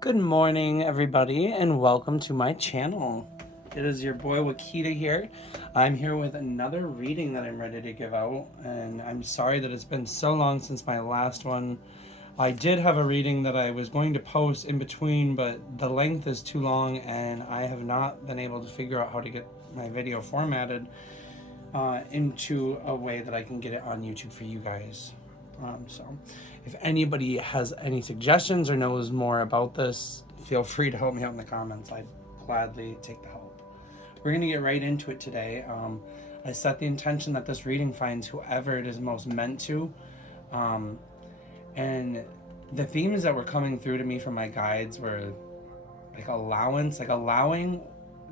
Good morning, everybody, and welcome to my channel. It is your boy Wakita here. I'm here with another reading that I'm ready to give out, and I'm sorry that it's been so long since my last one. I did have a reading that I was going to post in between, but the length is too long, and I have not been able to figure out how to get my video formatted into a way that I can get it on YouTube for you guys. So if anybody has any suggestions or knows more about this, feel free to help me out in the comments. I'd gladly take the help. We're going to get right into it today. I set the intention that this reading finds whoever it is most meant to. And the themes that were coming through to me from my guides were like allowing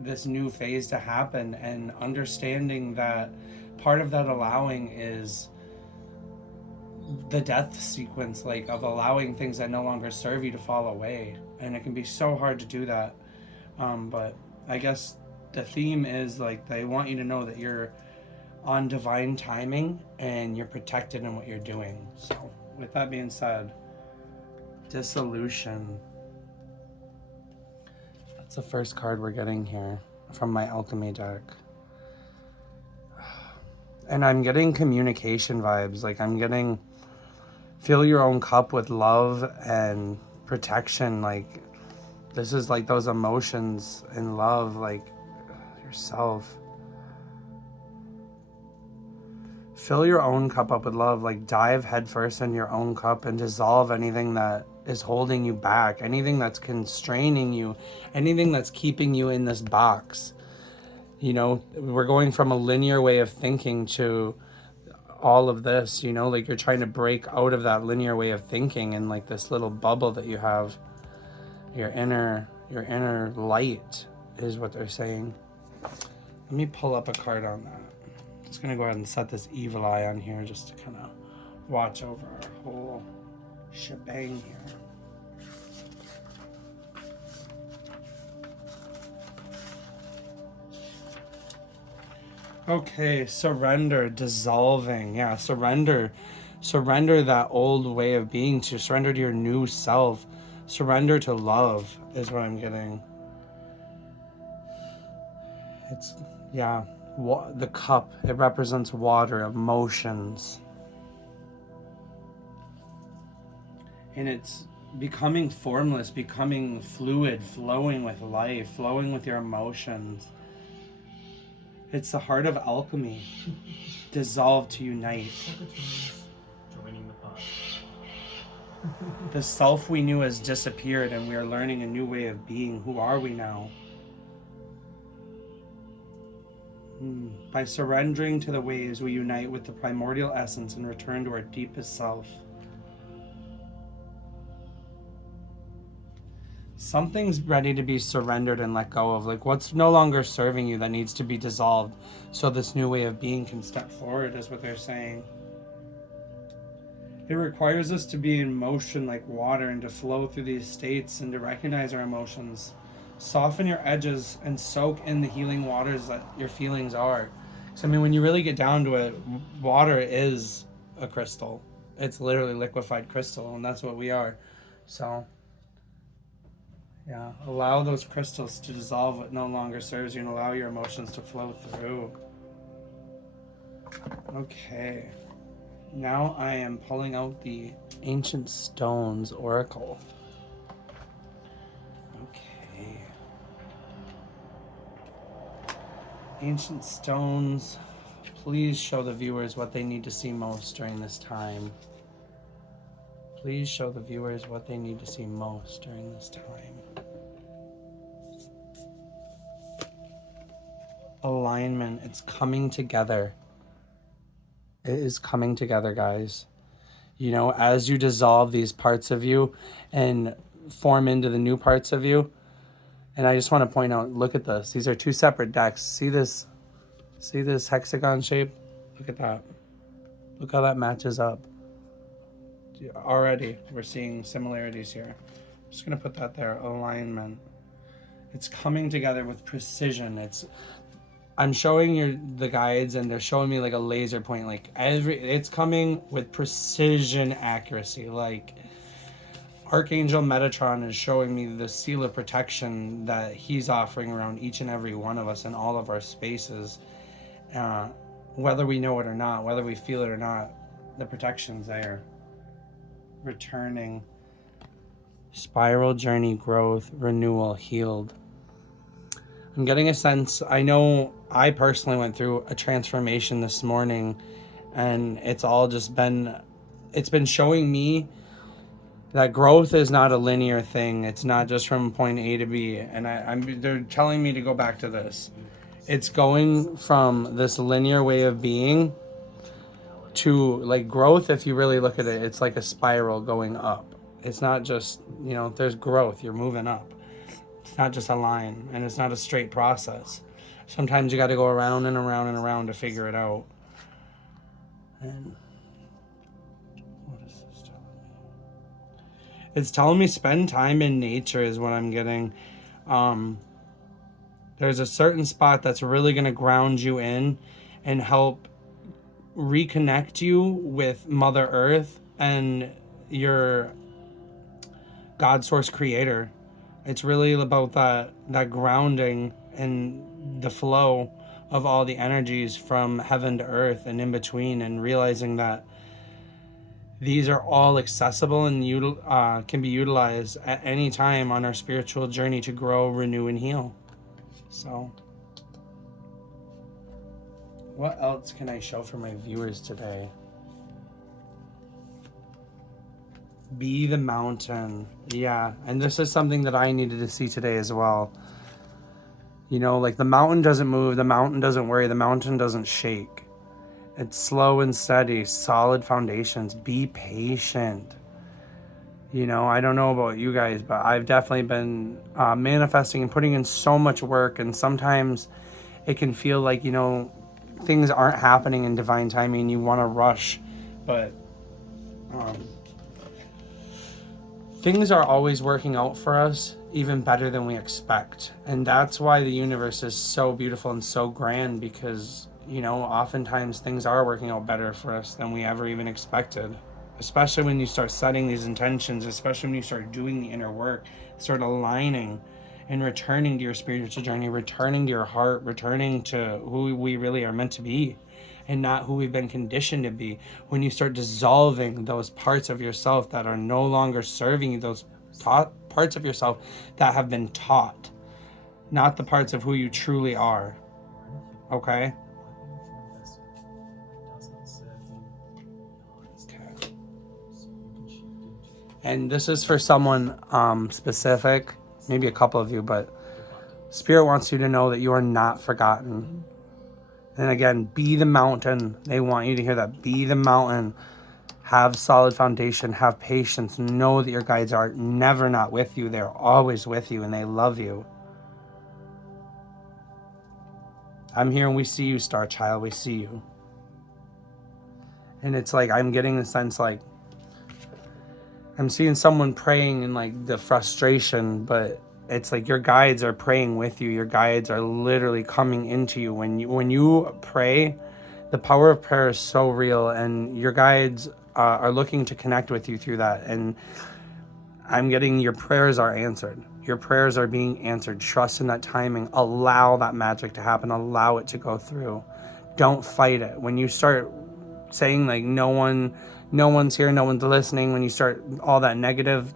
this new phase to happen, and understanding that part of that allowing is the death sequence, like of allowing things that no longer serve you to fall away. And it can be so hard to do that. But I guess the theme is like they want you to know that you're on divine timing and you're protected in what you're doing. So with that being said, dissolution. That's the first card we're getting here from my alchemy deck. And I'm getting communication vibes. Like I'm getting fill your own cup with love and protection. Like this is like those emotions and love, like yourself. Fill your own cup up with love. Like dive headfirst in your own cup and dissolve anything that is holding you back, anything that's constraining you, anything that's keeping you in this box. You know, we're going from a linear way of thinking to all of this, you know, like you're trying to break out of that linear way of thinking and like this little bubble that you have. Your inner light is what they're saying. Let me pull up a card on that. I'm just gonna go ahead and set this evil eye on here just to kind of watch over our whole shebang here. Okay, surrender, dissolving. Yeah, surrender that old way of being, to surrender to your new self. Surrender to love is what I'm getting. It's, yeah, the cup, it represents water, emotions. And it's becoming formless, becoming fluid, flowing with life, flowing with your emotions. It's the heart of alchemy. Dissolve to unite. Joining the pot. The self we knew has disappeared, and we are learning a new way of being. Who are we now? By surrendering to the waves, we unite with the primordial essence and return to our deepest self. Something's ready to be surrendered and let go of. Like what's no longer serving you that needs to be dissolved so this new way of being can step forward, is what they're saying. It requires us to be in motion like water and to flow through these states and to recognize our emotions. Soften your edges and soak in the healing waters that your feelings are. So I mean, when you really get down to it, water is a crystal. It's literally liquefied crystal, and that's what we are. So yeah, allow those crystals to dissolve what no longer serves you and allow your emotions to flow through. Okay. Now I am pulling out the Ancient Stones Oracle. Okay. Ancient Stones, please show the viewers what they need to see most during this time. Please show the viewers what they need to see most during this time. Alignment, it's coming together. It is coming together, guys. You know, as you dissolve these parts of you and form into the new parts of you. And I just want to point out, look at this. These are two separate decks. See this hexagon shape? Look at that. Look how that matches up. Already, we're seeing similarities here. I'm just going to put that there. Alignment. It's coming together with precision. I'm showing the guides, and they're showing me like a laser point. Like it's coming with precision accuracy. Like Archangel Metatron is showing me the seal of protection that he's offering around each and every one of us in all of our spaces. Whether we know it or not, whether we feel it or not, the protection's there. Returning. Spiral journey, growth, renewal, healed. I'm getting a sense, I know I personally went through a transformation this morning, and it's been showing me that growth is not a linear thing. It's not just from point A to B. And they're telling me to go back to this. It's going from this linear way of being to like growth. If you really look at it, it's like a spiral going up. It's not just, there's growth. You're moving up. It's not just a line, and it's not a straight process. Sometimes you got to go around and around and around to figure it out. And what is this telling me? It's telling me spend time in nature is what I'm getting. There's a certain spot that's really going to ground you in and help reconnect you with Mother Earth and your God source creator. It's really about that grounding and the flow of all the energies from heaven to earth and in between, and realizing that these are all accessible and can be utilized at any time on our spiritual journey to grow, renew, and heal. So, what else can I show for my viewers today? Be the mountain. Yeah, and this is something that I needed to see today as well. Like the mountain doesn't move, the mountain doesn't worry, the mountain doesn't shake. It's slow and steady, solid foundations. Be patient. I don't know about you guys, but I've definitely been manifesting and putting in so much work, and sometimes it can feel like, things aren't happening in divine timing. You want to rush, but things are always working out for us even better than we expect. And that's why the universe is so beautiful and so grand, because, oftentimes things are working out better for us than we ever even expected. Especially when you start setting these intentions, especially when you start doing the inner work, start aligning and returning to your spiritual journey, returning to your heart, returning to who we really are meant to be and not who we've been conditioned to be. When you start dissolving those parts of yourself that are no longer serving you, those parts of yourself that have been taught, not the parts of who you truly are. Okay? And this is for someone specific, maybe a couple of you, but Spirit wants you to know that you are not forgotten. And again, be the mountain. They want you to hear that. Be the mountain. Have solid foundation. Have patience. Know that your guides are never not with you. They're always with you, and they love you. I'm here and we see you, Star Child. We see you. And it's like I'm getting the sense like I'm seeing someone praying in like the frustration, but it's like your guides are praying with you. Your guides are literally coming into you. When you pray, the power of prayer is so real, and your guides are looking to connect with you through that. And I'm getting your prayers are answered. Your prayers are being answered. Trust in that timing. Allow that magic to happen. Allow it to go through. Don't fight it. When you start saying like no one's here, no one's listening, when you start all that negative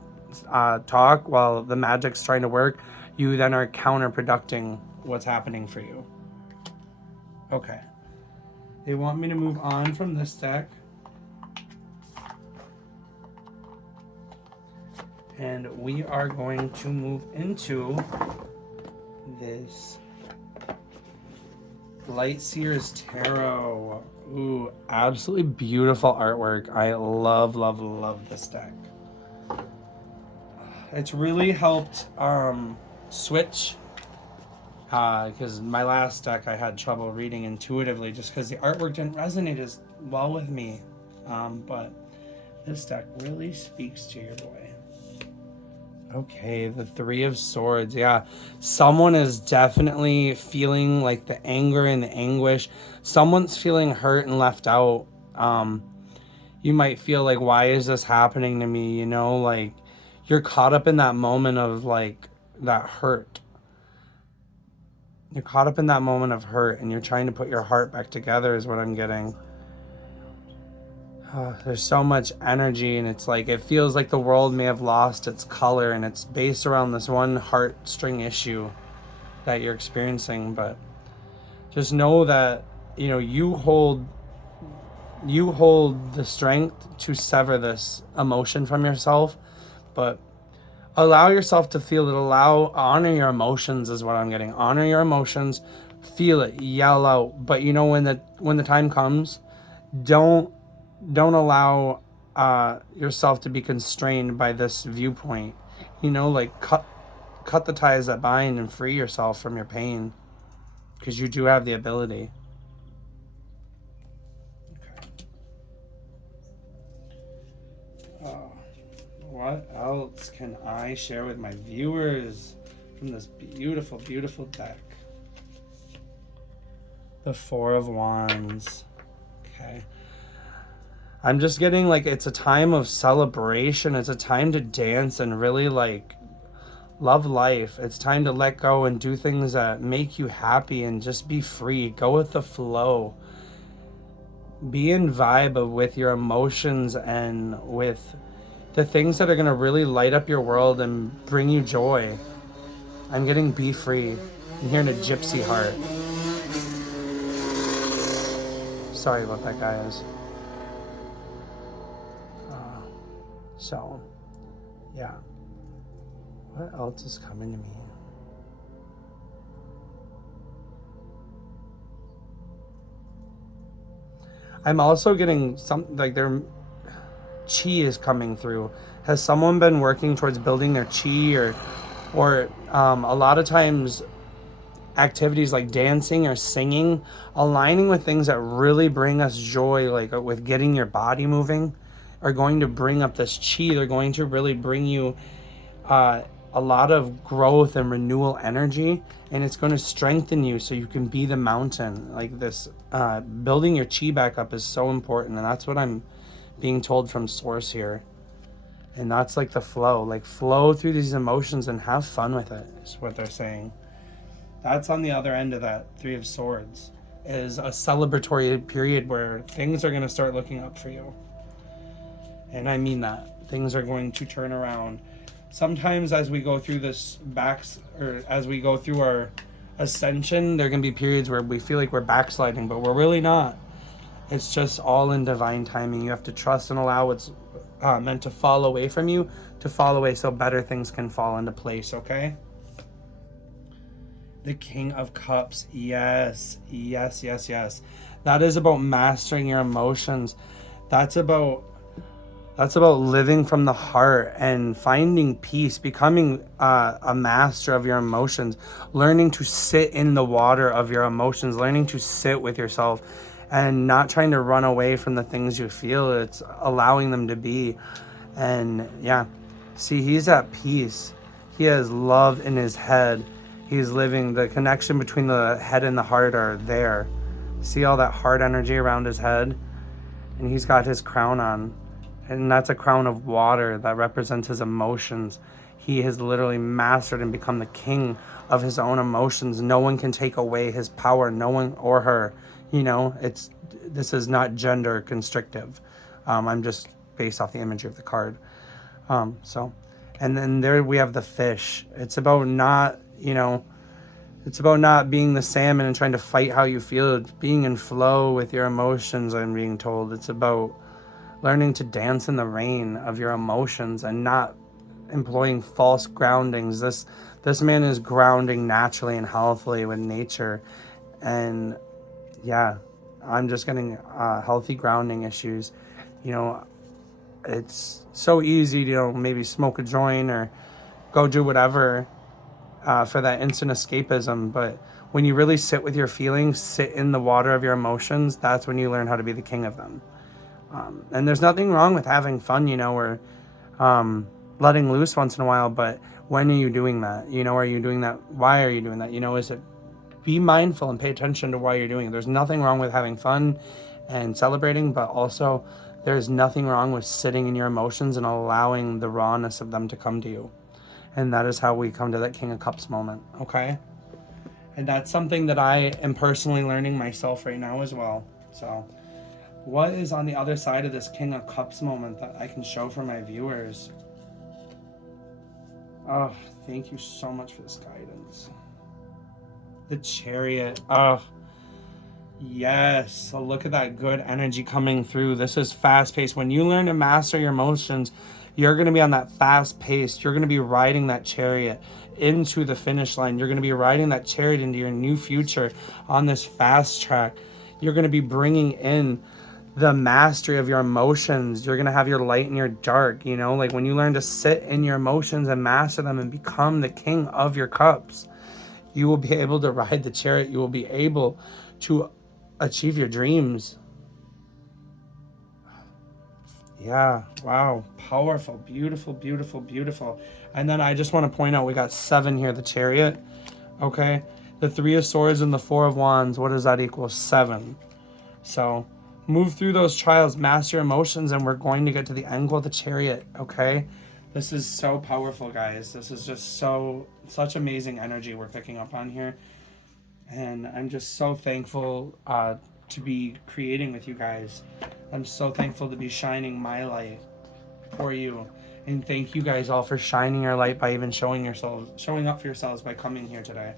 talk while the magic's trying to work, you then are counterproducing what's happening for you. Okay. They want me to move on from this deck. And we are going to move into this Lightseers Tarot. Ooh, absolutely beautiful artwork. I love, love, love this deck. It's really helped switch, because my last deck I had trouble reading intuitively just because the artwork didn't resonate as well with me. But this deck really speaks to your boy. Okay, the Three of Swords. Yeah, someone is definitely feeling like the anger and the anguish. Someone's feeling hurt and left out. You might feel like, why is this happening to me? Like you're caught up in that moment of like that hurt. You're caught up in that moment of hurt and you're trying to put your heart back together is what I'm getting. There's so much energy and it's like it feels like the world may have lost its color and it's based around this one heartstring issue that you're experiencing. But just know that, you know, you hold the strength to sever this emotion from yourself, but allow yourself to feel it. Honor your emotions is what I'm getting. Honor your emotions, feel it, yell out. But you know, when the time comes, don't allow yourself to be constrained by this viewpoint. You know, like cut the ties that bind and free yourself from your pain, because you do have the ability. What else can I share with my viewers from this beautiful, beautiful deck? The Four of Wands. Okay. I'm just getting like it's a time of celebration. It's a time to dance and really like love life. It's time to let go and do things that make you happy and just be free. Go with the flow. Be in vibe with your emotions and with the things that are going to really light up your world and bring you joy. I'm getting be free. I'm hearing a gypsy heart. Sorry about that, guys. So, yeah. What else is coming to me? I'm also getting some, like their chi is coming through. Has someone been working towards building their chi, or a lot of times activities like dancing or singing, aligning with things that really bring us joy, like with getting your body moving, are going to bring up this chi. They're going to really bring you a lot of growth and renewal energy, and it's going to strengthen you so you can be the mountain. Like this, building your chi back up is so important, and that's what I'm being told from source here. And that's like the flow, like flow through these emotions and have fun with it is what they're saying. That's on the other end of that Three of Swords, is a celebratory period where things are going to start looking up for you. And I mean that. Things are going to turn around. Sometimes as we go through as we go through our ascension, there are going to be periods where we feel like we're backsliding, but we're really not. It's just all in divine timing. You have to trust and allow what's meant to fall away from you to fall away so better things can fall into place, okay? The King of Cups. Yes. That is about mastering your emotions. That's about living from the heart and finding peace, becoming a master of your emotions, learning to sit in the water of your emotions, learning to sit with yourself and not trying to run away from the things you feel. It's allowing them to be. And yeah, see, he's at peace. He has love in his head. He's living, the connection between the head and the heart are there. See all that heart energy around his head? And he's got his crown on. And that's a crown of water that represents his emotions. He has literally mastered and become the king of his own emotions. No one can take away his power, no one or her. You know, this is not gender constrictive. I'm just based off the imagery of the card. And then there we have the fish. It's about not, it's about not being the salmon and trying to fight how you feel. It's being in flow with your emotions, I'm being told. It's about learning to dance in the rain of your emotions and not employing false groundings. This man is grounding naturally and healthily with nature. And yeah, I'm just getting healthy grounding issues. It's so easy to maybe smoke a joint or go do whatever for that instant escapism. But when you really sit with your feelings, sit in the water of your emotions, that's when you learn how to be the king of them. And there's nothing wrong with having fun, or letting loose once in a while. But when are you doing that? Are you doing that? Why are you doing that? Is it, be mindful and pay attention to why you're doing it. There's nothing wrong with having fun and celebrating, but also There's nothing wrong with sitting in your emotions and allowing the rawness of them to come to you. And that is how we come to that King of Cups moment, okay? And that's something that I am personally learning myself right now as well. So what is on the other side of this King of Cups moment that I can show for my viewers? Oh, thank you so much for this guidance. The Chariot. Oh, yes. So look at that good energy coming through. This is fast paced. When you learn to master your emotions, you're going to be on that fast pace. You're going to be riding that chariot into the finish line. You're going to be riding that chariot into your new future on this fast track. You're going to be bringing in the mastery of your emotions. You're going to have your light and your dark, you know, like when you learn to sit in your emotions and master them and become the king of your cups, you will be able to ride the chariot. You will be able to achieve your dreams. Yeah, wow, powerful, beautiful, beautiful, beautiful. And then I just want to point out, we got 7 here, the chariot, okay? The 3 of swords and the 4 of wands, what does that equal? 7. So move through those trials, master your emotions, and we're going to get to the angle of the chariot, okay? This is so powerful, guys. This is just such amazing energy we're picking up on here. And I'm just so thankful to be creating with you guys. I'm so thankful to be shining my light for you. And thank you guys all for shining your light by even showing up for yourselves by coming here today.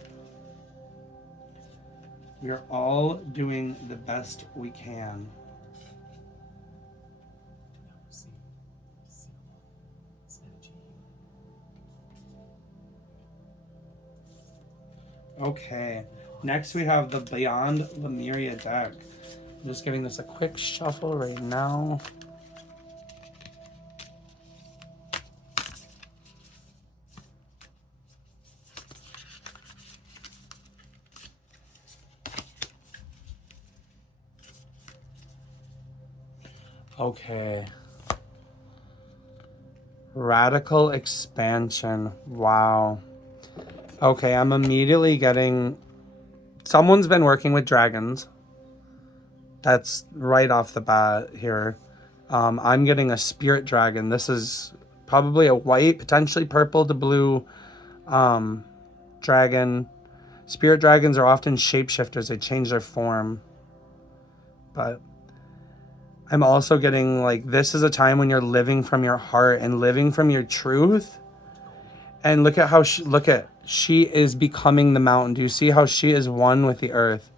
We're all doing the best we can. Okay, next we have the Beyond Lemuria deck. I'm just giving this a quick shuffle right now. Okay. Radical expansion. Wow. Okay, I'm immediately getting... Someone's been working with dragons. That's right off the bat here. I'm getting a spirit dragon. This is probably a white, potentially purple to blue dragon. Spirit dragons are often shapeshifters. They change their form. But I'm also getting like, this is a time when you're living from your heart and living from your truth. And look at how she is becoming the mountain. Do you see how she is one with the earth?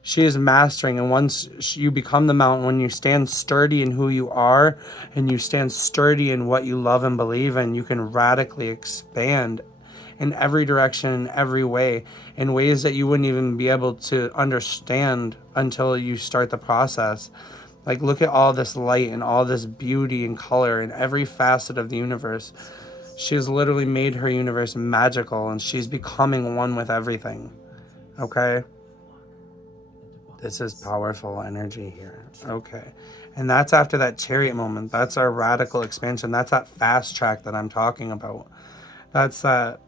She is mastering, and once you become the mountain, when you stand sturdy in who you are and you stand sturdy in what you love and believe in, you can radically expand in every direction, in every way, in ways that you wouldn't even be able to understand until you start the process. Like, look at all this light and all this beauty and color in every facet of the universe. She has literally made her universe magical, and she's becoming one with everything. Okay? This is powerful energy here. Okay. And that's after that chariot moment. That's our radical expansion. That's that fast track that I'm talking about. That's that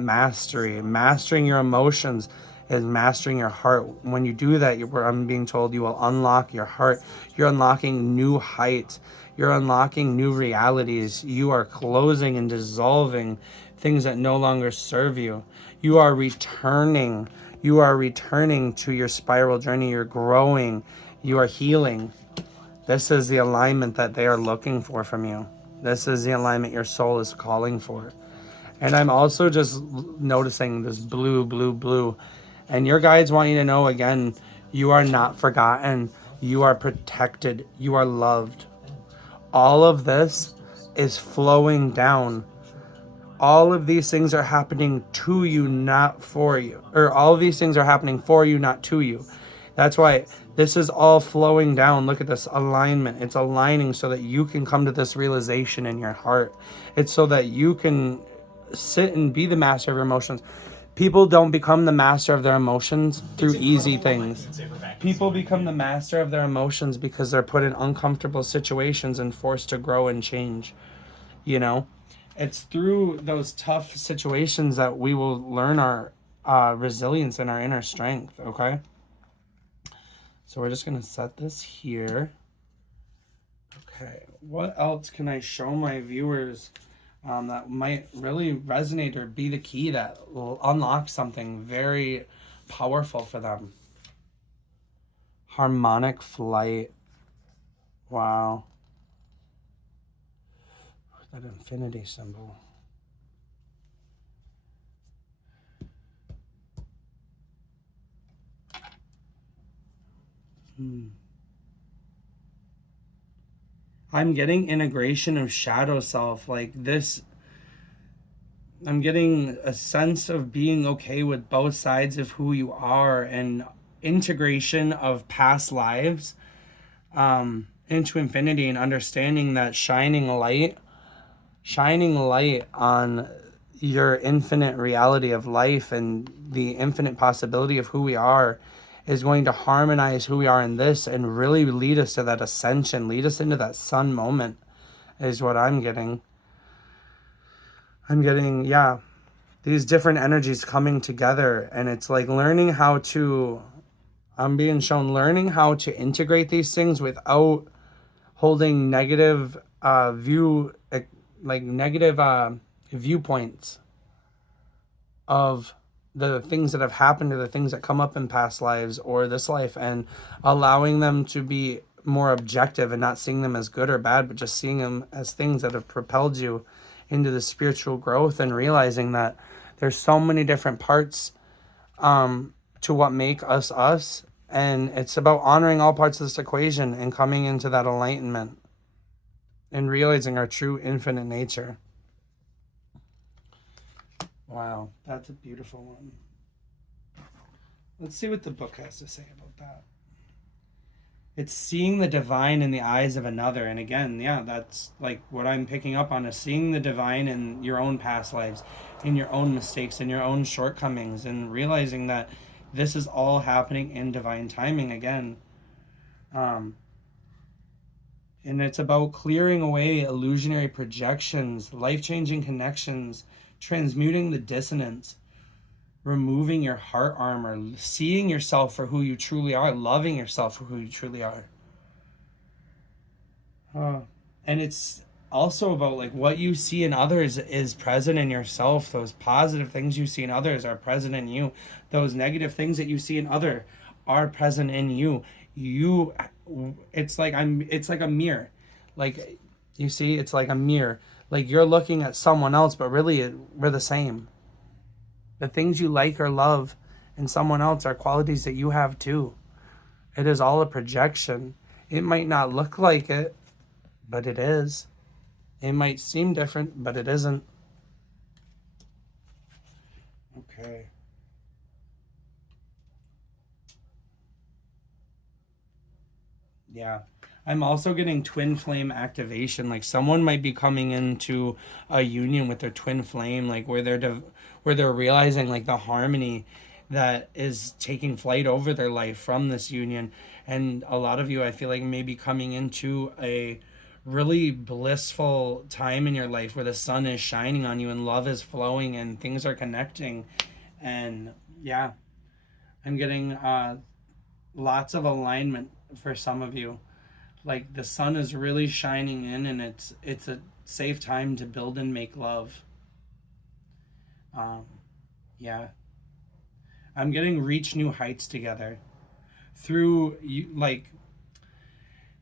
mastery. Mastering your emotions is mastering your heart. When you do that, I'm being told you will unlock your heart. You're unlocking new heights. You're unlocking new realities. You are closing and dissolving things that no longer serve you. You are returning. You are returning to your spiral journey. You're growing. You are healing. This is the alignment that they are looking for from you. This is the alignment your soul is calling for. And I'm also just noticing this blue, blue, blue. And your guides want you to know, again, you are not forgotten. You are protected. You are loved. All of this is flowing down. All of these things are happening to you, not for you. Or all of these things are happening for you, not to you. That's why this is all flowing down. Look at this alignment. It's aligning so that you can come to this realization in your heart. It's so that you can sit and be the master of your emotions. People don't become the master of their emotions through easy things. People become the master of their emotions because they're put in uncomfortable situations and forced to grow and change. You know? It's through those tough situations that we will learn our resilience and our inner strength, okay? So we're just going to set this here. Okay, what else can I show my viewers that might really resonate or be the key that will unlock something very powerful for them? Harmonic flight. Wow. That infinity symbol. I'm getting integration of shadow self. Like this, I'm getting a sense of being okay with both sides of who you are and integration of past lives into infinity, and understanding that shining light on your infinite reality of life and the infinite possibility of who we are is going to harmonize who we are in this and really lead us to that ascension, lead us into that sun moment, is what I'm getting. Yeah, these different energies coming together, and it's like I'm being shown learning how to integrate these things without holding negative negative viewpoints of the things that have happened or the things that come up in past lives or this life, and allowing them to be more objective and not seeing them as good or bad, but just seeing them as things that have propelled you into the spiritual growth, and realizing that there's so many different parts to what make us us, and it's about honoring all parts of this equation and coming into that enlightenment and realizing our true infinite nature. Wow, that's a beautiful one. Let's see what the book has to say about that. It's seeing the divine in the eyes of another. And again, yeah, that's like what I'm picking up on, is seeing the divine in your own past lives, in your own mistakes, in your own shortcomings, and realizing that this is all happening in divine timing again. And it's about clearing away illusionary projections, life-changing connections, transmuting the dissonance, removing your heart armor, seeing yourself for who you truly are, loving yourself for who you truly are. And it's also about like what you see in others is present in yourself. Those positive things you see in others are present in you. Those negative things that you see in other are present in you. It's like a mirror. Like, you see, it's like a mirror. Like you're looking at someone else, but really we're the same. The things you like or love in someone else are qualities that you have too. It is all a projection. It might not look like it, but it is. It might seem different, but it isn't. Okay. Yeah. I'm also getting twin flame activation. Like someone might be coming into a union with their twin flame, like where they're realizing like the harmony that is taking flight over their life from this union. And a lot of you, I feel like, may be coming into a really blissful time in your life where the sun is shining on you and love is flowing and things are connecting. And yeah, I'm getting lots of alignment for some of you. Like the sun is really shining in, and it's a safe time to build and make love. Yeah, I'm getting reach new heights together through you. Like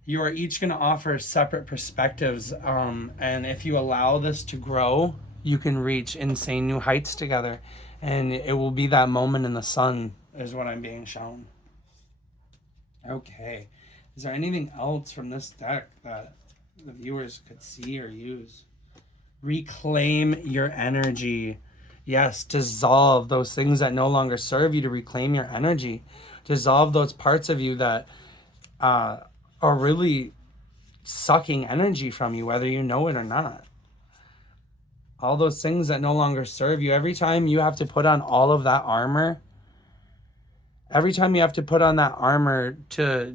you are each going to offer separate perspectives, and if you allow this to grow, you can reach insane new heights together, and it will be that moment in the sun, is what I'm being shown. Okay. Is there anything else from this deck that the viewers could see or use? Reclaim your energy. Yes, dissolve those things that no longer serve you, to reclaim your energy. Dissolve those parts of you that are really sucking energy from you, whether you know it or not. All those things that no longer serve you. Every time you have to put on all of that armor, to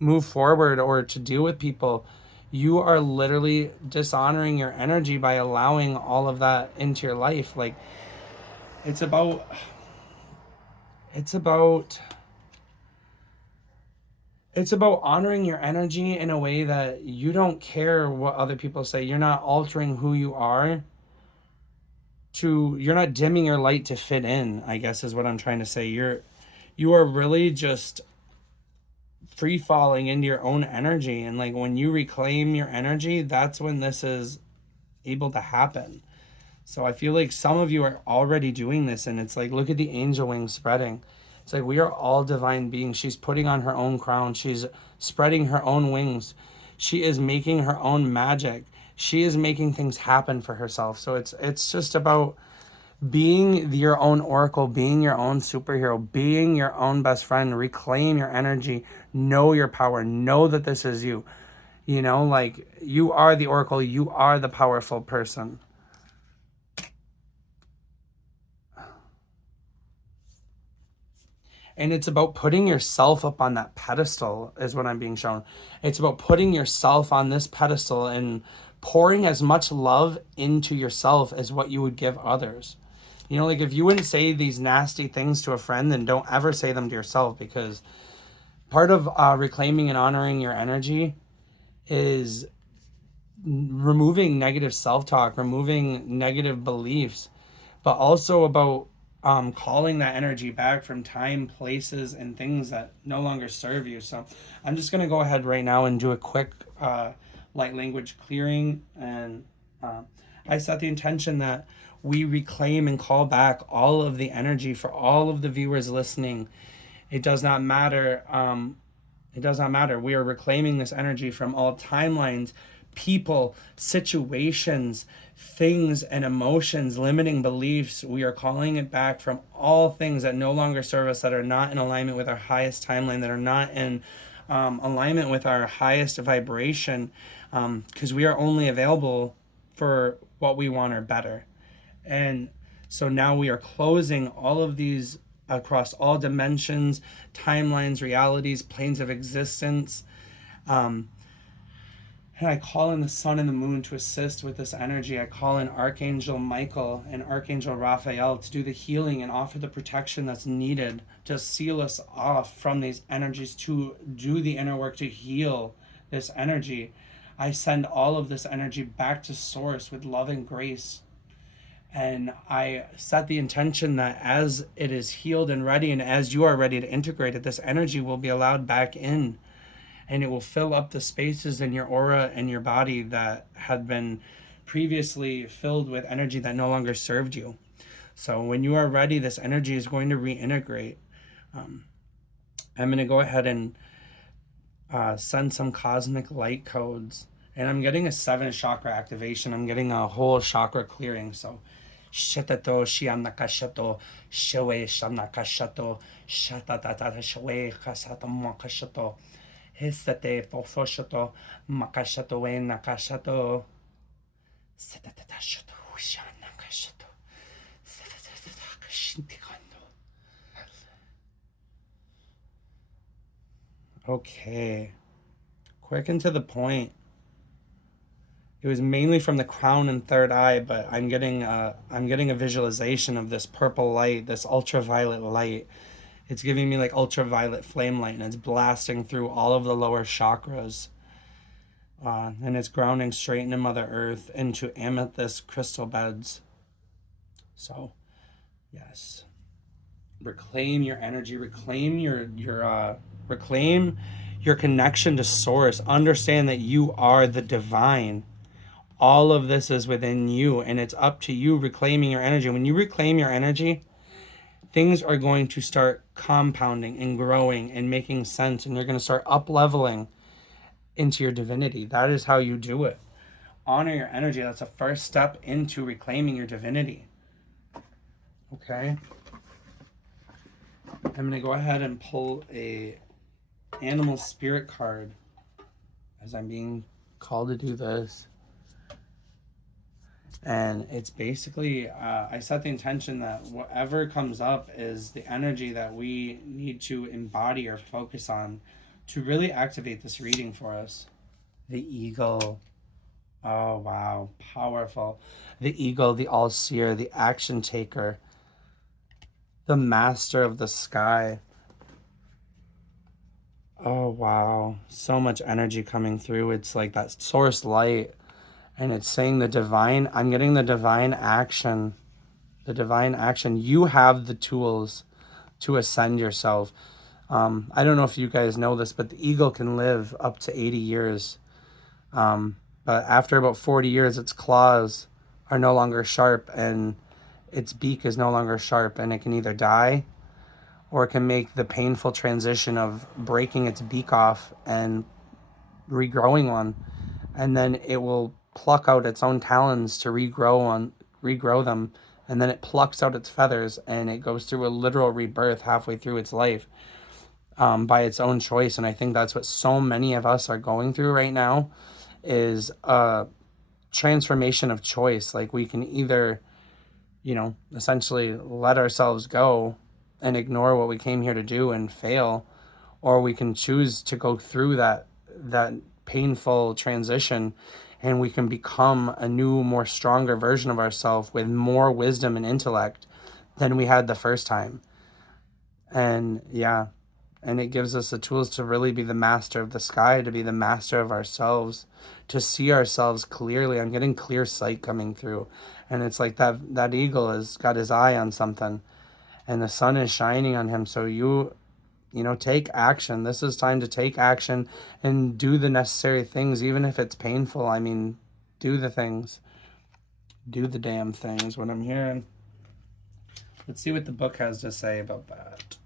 move forward or to deal with people, you are literally dishonoring your energy by allowing all of that into your life. Like it's It's about honoring your energy in a way that you don't care what other people say. You're not altering who you are you're not dimming your light to fit in, I guess is what I'm trying to say. You are really just free falling into your own energy. And like when you reclaim your energy, that's when this is able to happen. So I feel like some of you are already doing this, and it's like, look at the angel wings spreading. It's like we are all divine beings. She's putting on her own crown. She's spreading her own wings. She is making her own magic. She is making things happen for herself. So it's just about being your own oracle, being your own superhero, being your own best friend. Reclaim your energy. Know your power. Know that this is you. You know, like you are the oracle. You are the powerful person. And it's about putting yourself up on that pedestal is what I'm being shown. It's about putting yourself on this pedestal and pouring as much love into yourself as what you would give others. You know, like if you wouldn't say these nasty things to a friend, then don't ever say them to yourself, because part of reclaiming and honoring your energy is removing negative self-talk, removing negative beliefs, but also about calling that energy back from time, places, and things that no longer serve you. So I'm just going to go ahead right now and do a quick light language clearing. And I set the intention that we reclaim and call back all of the energy for all of the viewers listening. It does not matter. It does not matter. We are reclaiming this energy from all timelines, people, situations, things, and emotions, limiting beliefs. We are calling it back from all things that no longer serve us, that are not in alignment with our highest timeline, that are not in alignment with our highest vibration, because we are only available for what we want or better. And so now we are closing all of these across all dimensions, timelines, realities, planes of existence. And I call in the sun and the moon to assist with this energy. I call in Archangel Michael and Archangel Raphael to do the healing and offer the protection that's needed to seal us off from these energies, to do the inner work to heal this energy. I send all of this energy back to source with love and grace. And I set the intention that as it is healed and ready, and as you are ready to integrate it, this energy will be allowed back in, and it will fill up the spaces in your aura and your body that had been previously filled with energy that no longer served you. So when you are ready, this energy is going to reintegrate. I'm going to go ahead and send some cosmic light codes. And I'm getting a 7 chakra activation. I'm getting a whole chakra clearing. So Shatato Shianakashato Shawe Shanakashato Shatatata Shawe Kasata Makashato Hisate Fososhato Makashato We Nakashato Satatata Shato Shanakashato Satatata Kashintikando. Okay. Quick and to the point. It was mainly from the crown and third eye, but I'm getting a visualization of this purple light, this ultraviolet light. It's giving me like ultraviolet flame light, and it's blasting through all of the lower chakras. And it's grounding straight into Mother Earth, into amethyst crystal beds. So, yes. Reclaim your energy, reclaim reclaim your connection to source. Understand that you are the divine. All of this is within you, and it's up to you reclaiming your energy. When you reclaim your energy, things are going to start compounding and growing and making sense, and you're going to start up-leveling into your divinity. That is how you do it. Honor your energy. That's the first step into reclaiming your divinity. Okay? I'm going to go ahead and pull a animal spirit card as I'm being called to do this. And it's basically, I set the intention that whatever comes up is the energy that we need to embody or focus on to really activate this reading for us. The eagle. Oh, wow. Powerful. The eagle, the all-seer, the action taker, the master of the sky. Oh, wow. So much energy coming through. It's like that source light. And it's saying the divine, I'm getting the divine action. The divine action. You have the tools to ascend yourself. I don't know if you guys know this, but the eagle can live up to 80 years. But after about 40 years, its claws are no longer sharp and its beak is no longer sharp, and it can either die or it can make the painful transition of breaking its beak off and regrowing one. And then it will pluck out its own talons to regrow them. And then it plucks out its feathers and it goes through a literal rebirth halfway through its life, by its own choice. And I think that's what so many of us are going through right now, is a transformation of choice. Like we can either, essentially let ourselves go and ignore what we came here to do and fail, or we can choose to go through that painful transition, and we can become a new, more stronger version of ourselves with more wisdom and intellect than we had the first time. And yeah, and it gives us the tools to really be the master of the sky, to be the master of ourselves, to see ourselves clearly. I'm getting clear sight coming through, and it's like that eagle has got his eye on something, and the sun is shining on him. So take action. This is time to take action and do the necessary things, even if it's painful. I mean, do the things. Do the damn things, what I'm hearing. Let's see what the book has to say about that.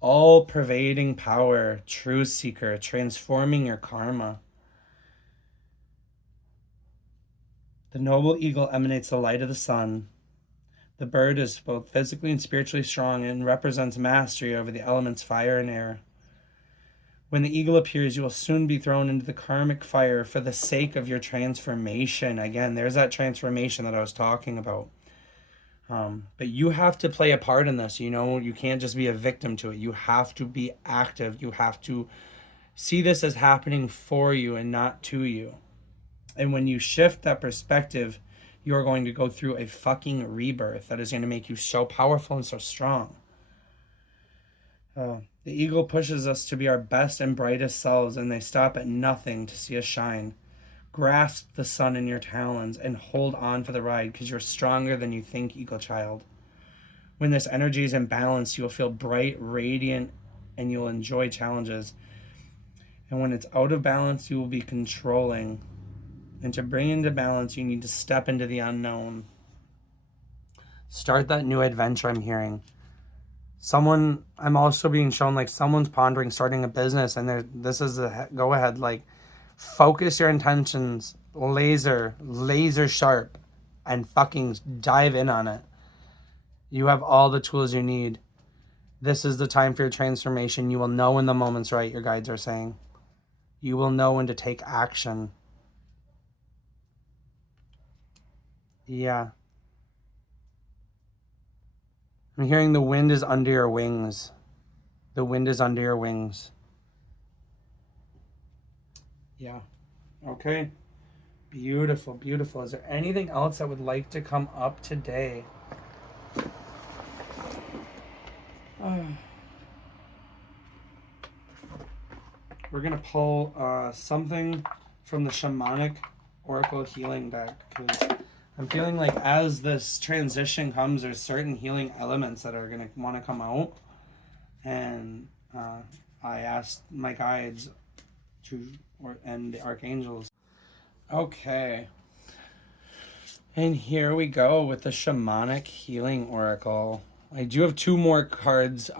All-pervading power, truth seeker, transforming your karma. The noble eagle emanates the light of the sun. The bird is both physically and spiritually strong and represents mastery over the elements fire and air. When the eagle appears, you will soon be thrown into the karmic fire for the sake of your transformation. Again, there's that transformation that I was talking about. But you have to play a part in this. You can't just be a victim to it. You have to be active. You have to see this as happening for you and not to you. And when you shift that perspective, you're going to go through a fucking rebirth that is going to make you so powerful and so strong. The eagle pushes us to be our best and brightest selves, and they stop at nothing to see us shine. Grasp the sun in your talons and hold on for the ride, because you're stronger than you think, eagle child. When this energy is in balance, you will feel bright, radiant, and you'll enjoy challenges. And when it's out of balance, you will be controlling. And to bring into balance, you need to step into the unknown. Start that new adventure, I'm hearing. I'm also being shown like someone's pondering starting a business, and this is a go ahead, like focus your intentions, laser sharp, and fucking dive in on it. You have all the tools you need. This is the time for your transformation. You will know when the moment's right, your guides are saying. You will know when to take action. Yeah. I'm hearing the wind is under your wings. The wind is under your wings. Yeah. Okay. Beautiful, beautiful. Is there anything else that would like to come up today? We're going to pull something from the Shamanic Oracle Healing deck, because I'm feeling like as this transition comes, there's certain healing elements that are going to want to come out. And I asked my guides and the archangels. Okay. And here we go with the Shamanic Healing Oracle. I do have two more cards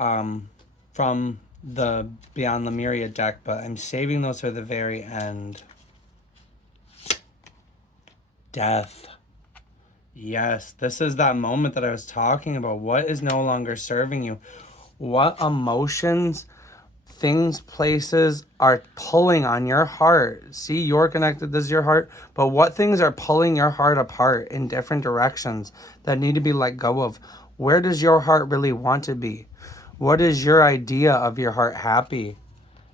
from the Beyond Lemuria deck, but I'm saving those for the very end. Death. Yes, this is that moment that I was talking about. What is no longer serving you? What emotions, things, places are pulling on your heart? See, you're connected, this is your heart, but what things are pulling your heart apart in different directions that need to be let go of? Where does your heart really want to be? What is your idea of your heart happy?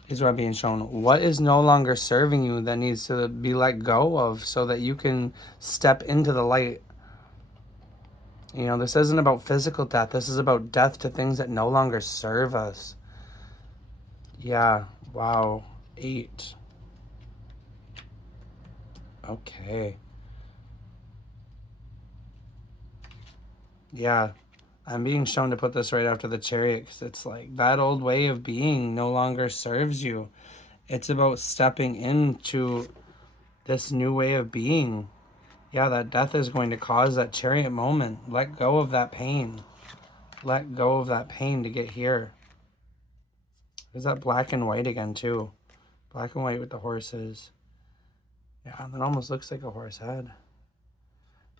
Is what I'm being shown. What is no longer serving you that needs to be let go of so that you can step into the light? You know, this isn't about physical death. This is about death to things that no longer serve us. Yeah, wow. 8. Okay. Yeah, I'm being shown to put this right after the Chariot because it's like that old way of being no longer serves you. It's about stepping into this new way of being. Yeah, that death is going to cause that Chariot moment. Let go of that pain. Let go of that pain to get here. There's that black and white again, too. Black and white with the horses. Yeah, that almost looks like a horse head.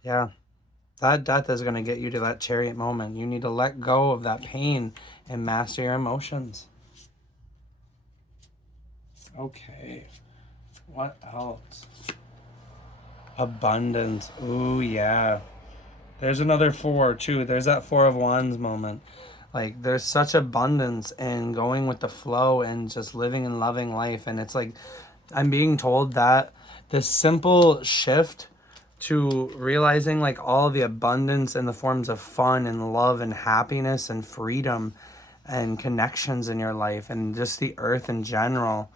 Yeah, that death is going to get you to that Chariot moment. You need to let go of that pain and master your emotions. Okay, what else? Abundance. Ooh, yeah. There's another 4, too. There's that 4 of Wands moment. Like, there's such abundance in going with the flow and just living and loving life. And it's like, I'm being told that this simple shift to realizing like all the abundance in the forms of fun and love and happiness and freedom and connections in your life and just the earth in general,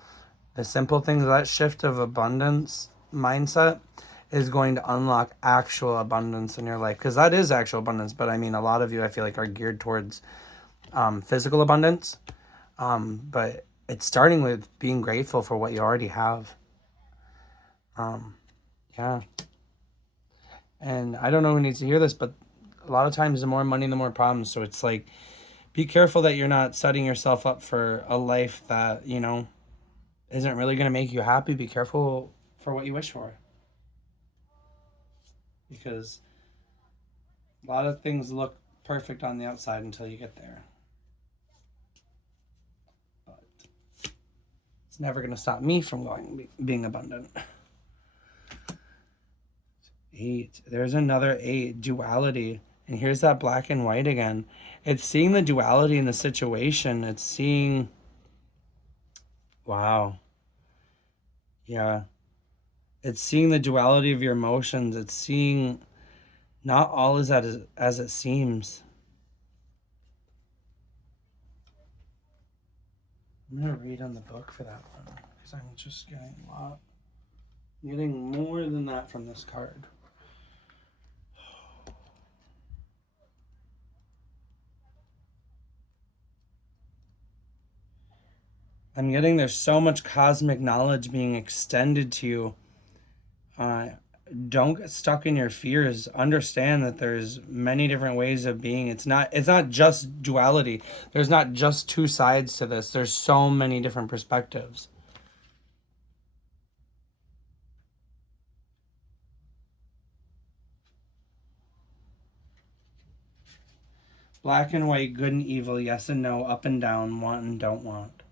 the simple things, that shift of abundance mindset is going to unlock actual abundance in your life, because that is actual abundance. But I mean, a lot of you I feel like are geared towards physical abundance, but it's starting with being grateful for what you already have. Yeah. And I don't know who needs to hear this, but a lot of times the more money, the more problems. So it's like, be careful that you're not setting yourself up for a life that, you know, isn't really going to make you happy. Be careful for what you wish for. Because a lot of things look perfect on the outside until you get there. But it's never going to stop me from being abundant. 8. There's another 8. Duality. And here's that black and white again. It's seeing the duality in the situation. It's seeing... Wow. Yeah. It's seeing the duality of your emotions. It's seeing not all is as it seems. I'm going to read on the book for that one because I'm just getting a lot. I'm getting more than that from this card. I'm getting there's so much cosmic knowledge being extended to you. Don't get stuck in your fears. Understand that there's many different ways of being. It's not just duality. There's not just two sides to this. There's so many different perspectives. Black and white, good and evil, yes and no, up and down, want and don't want.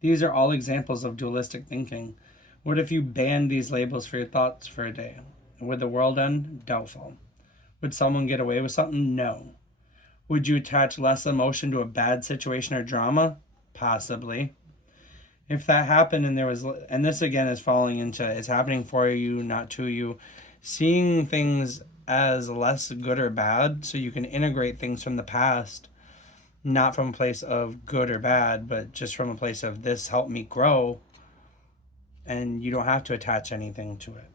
These are all examples of dualistic thinking. What if you banned these labels for your thoughts for a day? Would the world end? Doubtful. Would someone get away with something? No. Would you attach less emotion to a bad situation or drama? Possibly. If that happened and there was, and this again is falling into, it's happening for you, not to you, seeing things as less good or bad so you can integrate things from the past, not from a place of good or bad, but just from a place of this helped me grow, and you don't have to attach anything to it.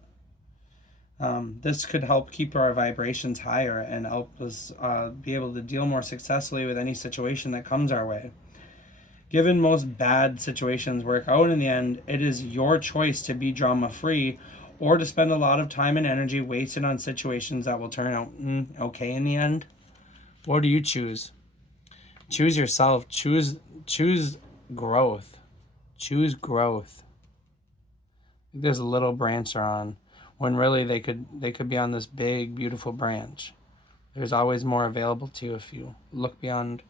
This could help keep our vibrations higher and help us be able to deal more successfully with any situation that comes our way. Given most bad situations work out in the end, it is your choice to be drama free or to spend a lot of time and energy wasted on situations that will turn out okay in the end. What do you choose? Choose yourself. Choose growth. Choose growth. There's a little branch on when really they could be on this big beautiful branch. There's always more available to you if you look beyond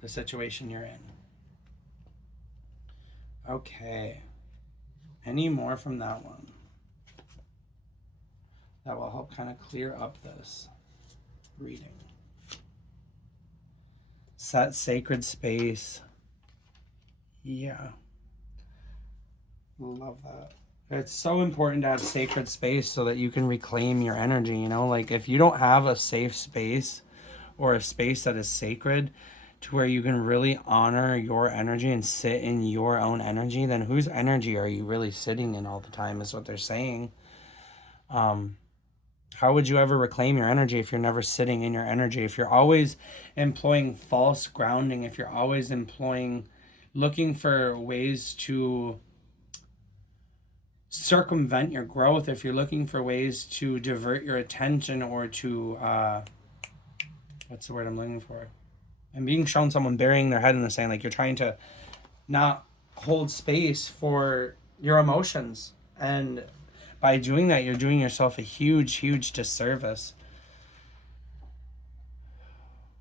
the situation you're in. Okay. Any more from that one? That will help kind of clear up this reading. Set sacred space. Yeah. Love that. It's so important to have sacred space so that you can reclaim your energy, you know? Like if you don't have a safe space or a space that is sacred to where you can really honor your energy and sit in your own energy, then whose energy are you really sitting in all the time is what they're saying. How would you ever reclaim your energy if you're never sitting in your energy? If you're always employing false grounding, if you're always looking for ways to circumvent your growth, if you're looking for ways to divert your attention or to what's the word I'm looking for? I'm being shown someone burying their head in the sand, like you're trying to not hold space for your emotions, and by doing that you're doing yourself a huge disservice.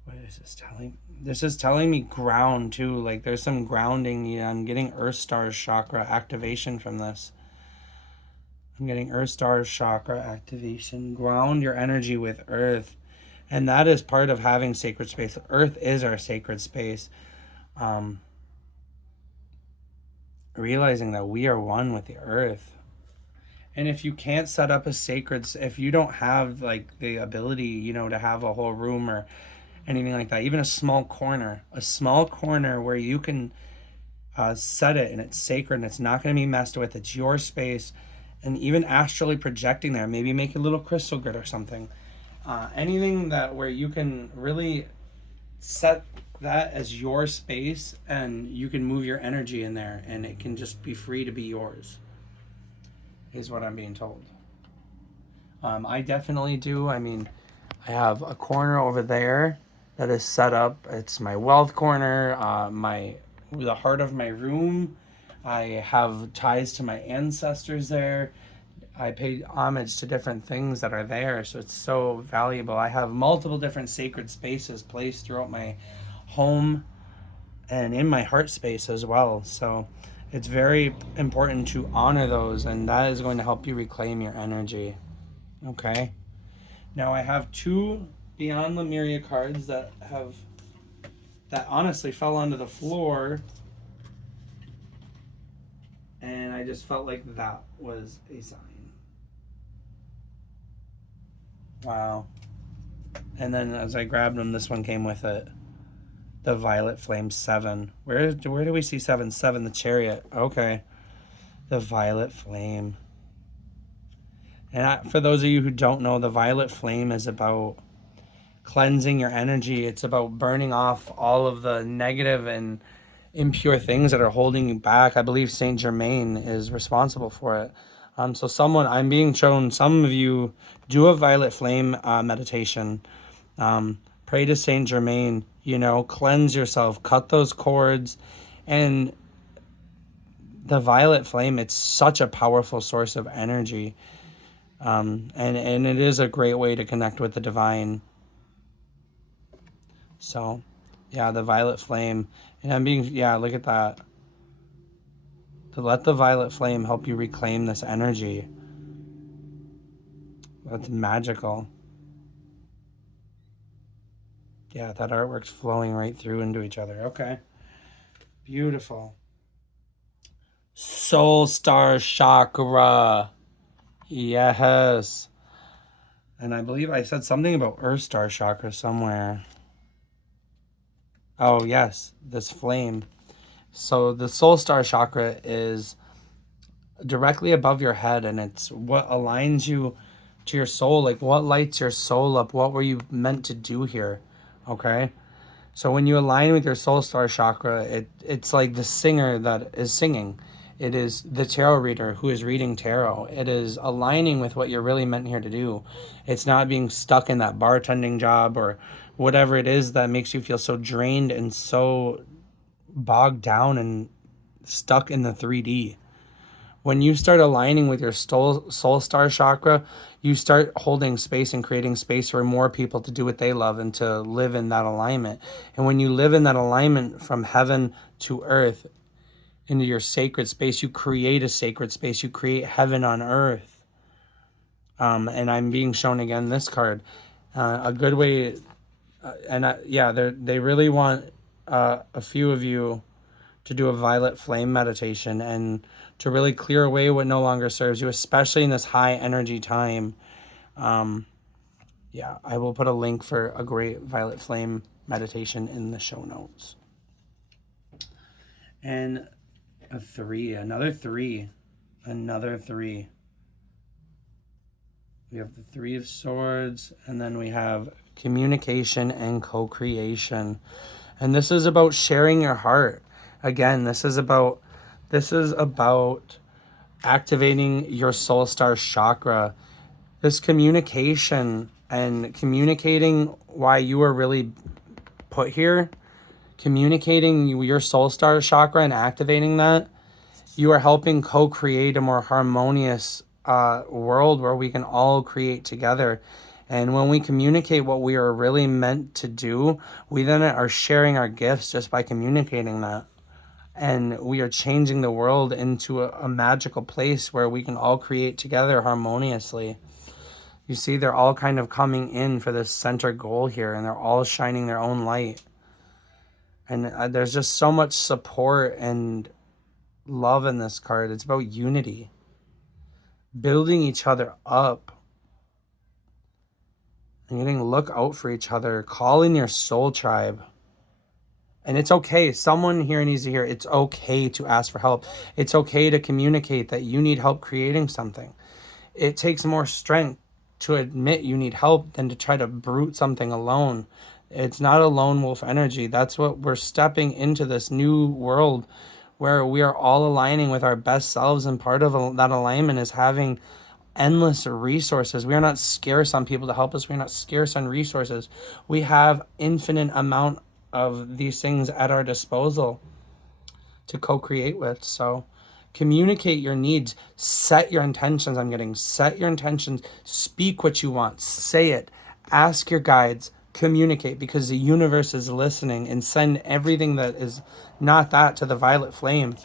What is this telling? This is telling me ground too, like there's some grounding. Yeah, I'm getting Earth Stars chakra activation from this. I'm getting Earth Stars chakra activation. Ground your energy with Earth. And that is part of having sacred space. Earth is our sacred space. Realizing that we are one with the earth. And if you can't set up a sacred, if you don't have like the ability, you know, to have a whole room or anything like that, even a small corner where you can set it and it's sacred and it's not going to be messed with, it's your space, and even astrally projecting there, maybe make a little crystal grid or something. Anything that where you can really set that as your space and you can move your energy in there and it can just be free to be yours is what I'm being told. I definitely do. I mean, I have a corner over there that is set up. It's my wealth corner, the heart of my room. I have ties to my ancestors there. I pay homage to different things that are there, so it's so valuable. I have multiple different sacred spaces placed throughout my home and in my heart space as well. So it's very important to honor those, and that is going to help you reclaim your energy. Okay. Now I have two Beyond Lemuria cards that honestly fell onto the floor, and I just felt like that was a sign. Wow. And then as I grabbed them, this one came with it. The Violet Flame 7. Where do we see 7? 7, the Chariot. Okay. The Violet Flame. And for those of you who don't know, the Violet Flame is about cleansing your energy. It's about burning off all of the negative and impure things that are holding you back. I believe Saint Germain is responsible for it. So I'm being shown, some of you do a Violet Flame meditation. Pray to Saint Germain, you know, cleanse yourself, cut those cords. And the Violet Flame, it's such a powerful source of energy. And it is a great way to connect with the divine. So, yeah, the Violet Flame. And look at that. To let the Violet Flame help you reclaim this energy. That's magical. Yeah, that artwork's flowing right through into each other. Okay. Beautiful. Soul Star Chakra. Yes. And I believe I said something about Earth Star Chakra somewhere. Oh, yes. This flame. So the Soul Star Chakra is directly above your head, and it's what aligns you to your soul, like what lights your soul up, what were you meant to do here. Okay, so when you align with your Soul Star Chakra, it's like the singer that is singing, it is the tarot reader who is reading tarot, it is aligning with what you're really meant here to do. It's not being stuck in that bartending job or whatever it is that makes you feel so drained and so bogged down and stuck in the 3D. When you start aligning with your soul star chakra, you start holding space and creating space for more people to do what they love and to live in that alignment. And when you live in that alignment from heaven to earth into your sacred space, you create a sacred space. You create heaven on earth. And I'm being shown again this card. A good way, they really want a few of you to do a Violet Flame meditation and to really clear away what no longer serves you, especially in this high energy time. Yeah, I will put a link for a great violet flame meditation in the show notes. And a 3, another 3, another 3. We have the 3 of Swords, and then we have communication and co-creation. And this is about sharing your heart. Again, this is about activating your soul star chakra. This communication and communicating why you are really put here, communicating your soul star chakra and activating that, you are helping co-create a more harmonious world where we can all create together. And when we communicate what we are really meant to do, we then are sharing our gifts just by communicating that. And we are changing the world into a magical place where we can all create together harmoniously. You see, they're all kind of coming in for this center goal here, and they're all shining their own light. And there's just so much support and love in this card. It's about unity, building each other up, and getting to look out for each other, call in your soul tribe. And it's okay. Someone here needs to hear it's okay to ask for help. It's okay to communicate that you need help creating something. It takes more strength to admit you need help than to try to brute something alone. It's not a lone wolf energy. That's what we're stepping into, this new world where we are all aligning with our best selves, and part of that alignment is having endless resources. We are not scarce on people to help us. We're not scarce on resources. We have infinite amount of these things at our disposal to co-create with. So communicate your needs, set your intentions. Set your intentions, speak what you want, say it, ask your guides, communicate, because the universe is listening, and send everything that is not that to the violet flame.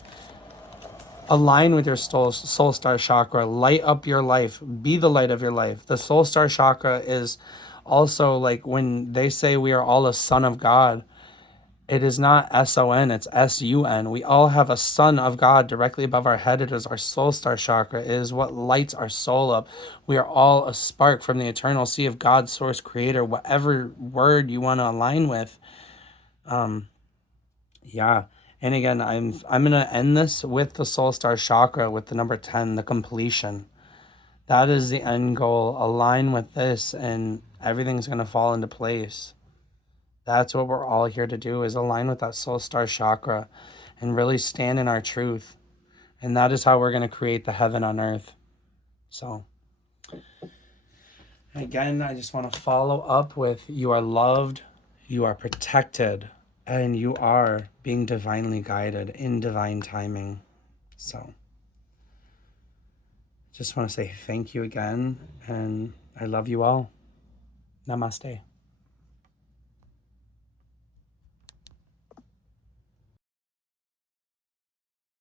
Align with your soul star chakra, light up your life, be the light of your life. The soul star chakra is also like when they say we are all a son of God. It is not S-O-N, it's S-U-N. We all have a son of God directly above our head. It is our soul star chakra. It is what lights our soul up. We are all a spark from the eternal sea of God, source, creator, whatever word you want to align with. Yeah. And again, I'm going to end this with the soul star chakra with the number 10, the completion. That is the end goal. Align with this and everything's going to fall into place. That's what we're all here to do, is align with that soul star chakra and really stand in our truth. And that is how we're going to create the heaven on earth. So again, I just want to follow up with you are loved, you are protected, and you are being divinely guided in divine timing. So just want to say thank you again, and I love you all. Namaste.